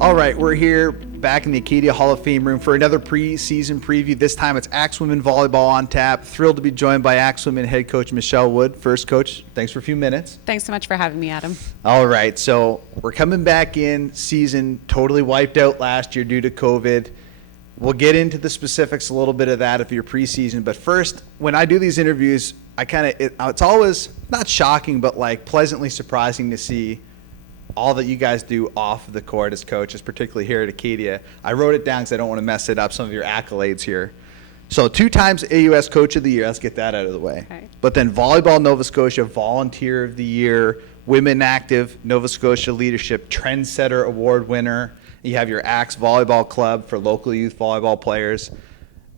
All right, we're here back in the Acadia Hall of Fame room for another preseason preview. This time it's Axewomen Volleyball on tap. Thrilled to be joined by Axewomen head coach Michelle Wood. First, coach, thanks for a few minutes. Thanks so much for having me, Adam. All right, so we're coming back in. Season totally wiped out last year due to COVID. We'll get into the specifics, a little bit of that of your preseason. But first, when I do these interviews, it's always not shocking, but like pleasantly surprising to see all that you guys do off the court as coaches, particularly here at Acadia. I wrote it down because I don't want to mess it up, some of your accolades here. So 2 times AUS Coach of the Year. Let's get that out of the way. Okay. But then Volleyball Nova Scotia Volunteer of the Year, Women Active Nova Scotia Leadership Trendsetter Award winner. You have your Axe Volleyball Club for local youth volleyball players.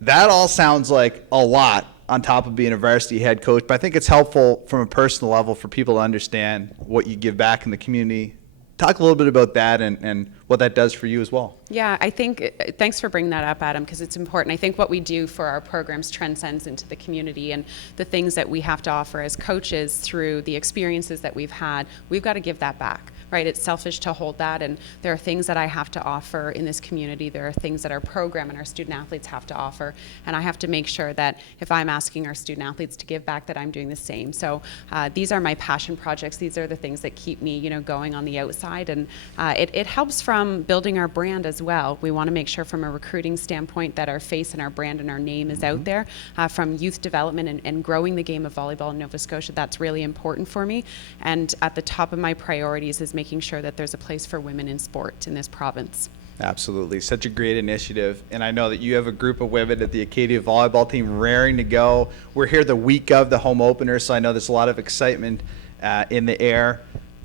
That all sounds like a lot on top of being a varsity head coach, but I think it's helpful from a personal level for people to understand what you give back in the community. Talk a little bit about that and what that does for you as well. Yeah, I think, thanks for bringing that up, Adam, because it's important. I think what we do for our programs transcends into the community, and the things that we have to offer as coaches through the experiences that we've had, we've got to give that back, right? It's selfish to hold that, and there are things that I have to offer in this community. There are things that our program and our student athletes have to offer, and I have to make sure that if I'm asking our student athletes to give back, that I'm doing the same. So these are my passion projects. These are the things that keep me, going on the outside, and it helps from building our brand as well. We want to make sure from a recruiting standpoint that our face and our brand and our name is out there. From youth development and growing the game of volleyball in Nova Scotia, that's really important for me. And at the top of my priorities is making sure that there's a place for women in sport in this province. Absolutely. Such a great initiative. And I know that you have a group of women at the Acadia volleyball team raring to go. We're here the week of the home opener, so I know there's a lot of excitement in the air.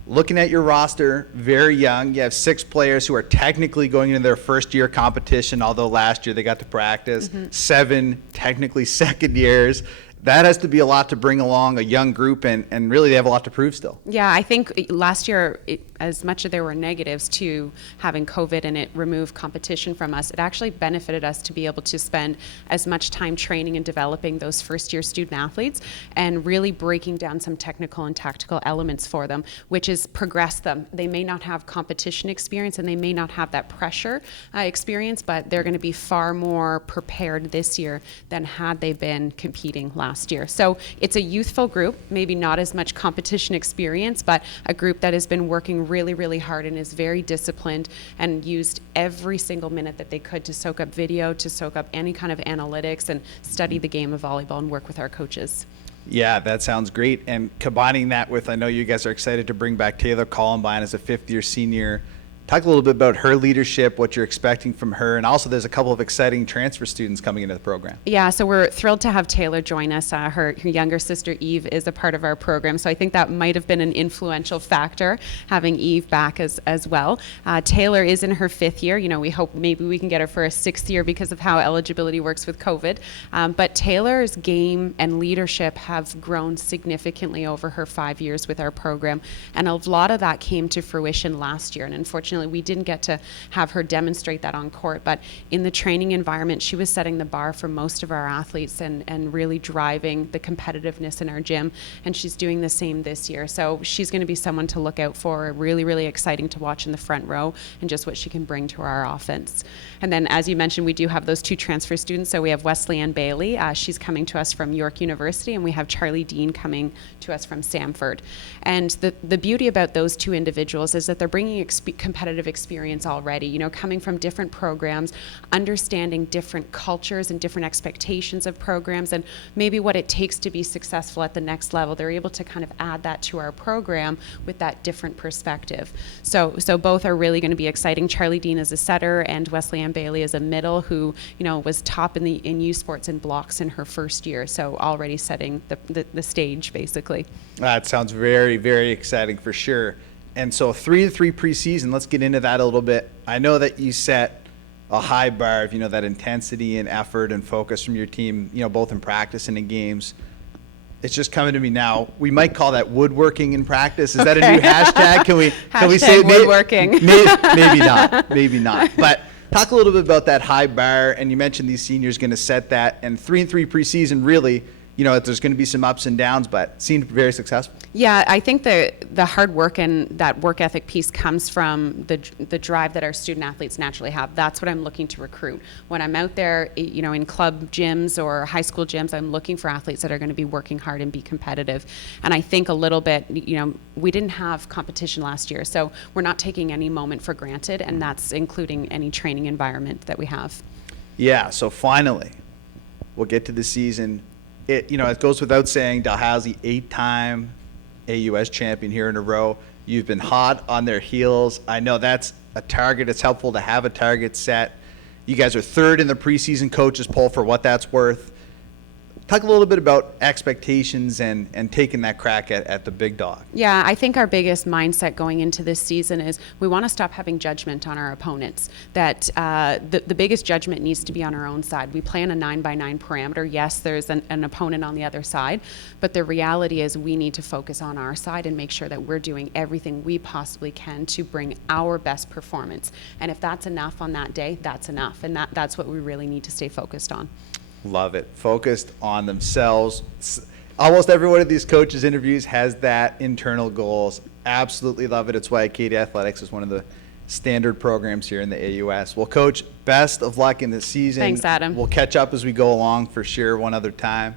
Looking at your roster, very young. You have 6 players who are technically going into their first year competition, although last year they got to practice. 7 technically second years. That has to be a lot to bring along a young group, and really they have a lot to prove still. Yeah, I think last year, as much as there were negatives to having COVID and it removed competition from us, it actually benefited us to be able to spend as much time training and developing those first year student athletes and really breaking down some technical and tactical elements for them, which is progress them. They may not have competition experience and they may not have that pressure experience, but they're going to be far more prepared this year than had they been competing last year. So it's a youthful group, maybe not as much competition experience, but a group that has been working really, really hard and is very disciplined and used every single minute that they could to soak up video, to soak up any kind of analytics and study the game of volleyball and work with our coaches. Yeah, that sounds great. And combining that with, I know you guys are excited to bring back Taylor Columbine as a 5th-year senior. Talk a little bit about her leadership, what you're expecting from her, and also there's a couple of exciting transfer students coming into the program. Yeah, so we're thrilled to have Taylor join us. Her younger sister Eve is a part of our program, so I think that might have been an influential factor, having Eve back as well. Taylor is in her 5th year. We hope maybe we can get her for a 6th year because of how eligibility works with COVID. But Taylor's game and leadership have grown significantly over her 5 years with our program, and a lot of that came to fruition last year, and unfortunately we didn't get to have her demonstrate that on court, but in the training environment, she was setting the bar for most of our athletes and really driving the competitiveness in our gym, and she's doing the same this year. So she's going to be someone to look out for, really, really exciting to watch in the front row and just what she can bring to our offense. And then, as you mentioned, we do have those 2 transfer students. So we have Wesley Ann Bailey. She's coming to us from York University, and we have Charlie Dean coming to us from Samford. And the beauty about those 2 individuals is that they're bringing competitive experience already, coming from different programs, understanding different cultures and different expectations of programs and maybe what it takes to be successful at the next level. They're able to kind of add that to our program with that different perspective. So both are really going to be exciting. Charlie Dean is a setter and Wesley Ann Bailey is a middle who, was top in U Sports and blocks in her first year. So already setting the stage basically. That sounds very, very exciting for sure. And so 3-3 preseason, let's get into that a little bit. I know that you set a high bar of, that intensity and effort and focus from your team, both in practice and in games. It's just coming to me now. We might call that woodworking in practice. Is that a new hashtag? Can we say woodworking? Maybe not. But talk a little bit about that high bar. And you mentioned these seniors going to set that. And 3-3 preseason, really, there's going to be some ups and downs, but seemed very successful. Yeah, I think the hard work and that work ethic piece comes from the drive that our student athletes naturally have. That's what I'm looking to recruit. When I'm out there, in club gyms or high school gyms, I'm looking for athletes that are going to be working hard and be competitive. And I think a little bit, we didn't have competition last year, so we're not taking any moment for granted, and that's including any training environment that we have. Yeah, so finally, we'll get to the season. It goes without saying, Dalhousie, 8-time AUS champion here in a row. You've been hot on their heels. I know that's a target. It's helpful to have a target set. You guys are third in the preseason coaches poll for what that's worth. Talk a little bit about expectations and taking that crack at the big dog. Yeah, I think our biggest mindset going into this season is we want to stop having judgment on our opponents. That the biggest judgment needs to be on our own side. We play in a 9x9 parameter. Yes, there's an opponent on the other side, but the reality is we need to focus on our side and make sure that we're doing everything we possibly can to bring our best performance. And if that's enough on that day, that's enough. And that's what we really need to stay focused on. Love it. Focused on themselves. Almost every one of these coaches' interviews has that internal goals. Absolutely love it. It's why Acadia Athletics is one of the standard programs here in the AUS. Well, Coach, best of luck in the season. Thanks, Adam. We'll catch up as we go along for sure one other time.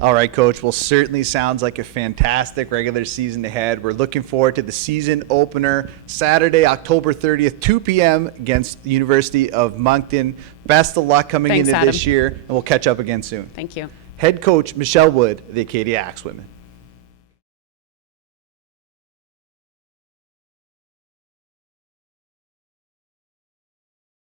All right, Coach. Well, certainly sounds like a fantastic regular season ahead. We're looking forward to the season opener Saturday, October 30th, 2 p.m. against the University of Moncton. Best of luck coming Thanks, into Adam. this year, and we'll catch up again soon. Thank you. Head coach Michelle Wood, the Acadia Axewomen.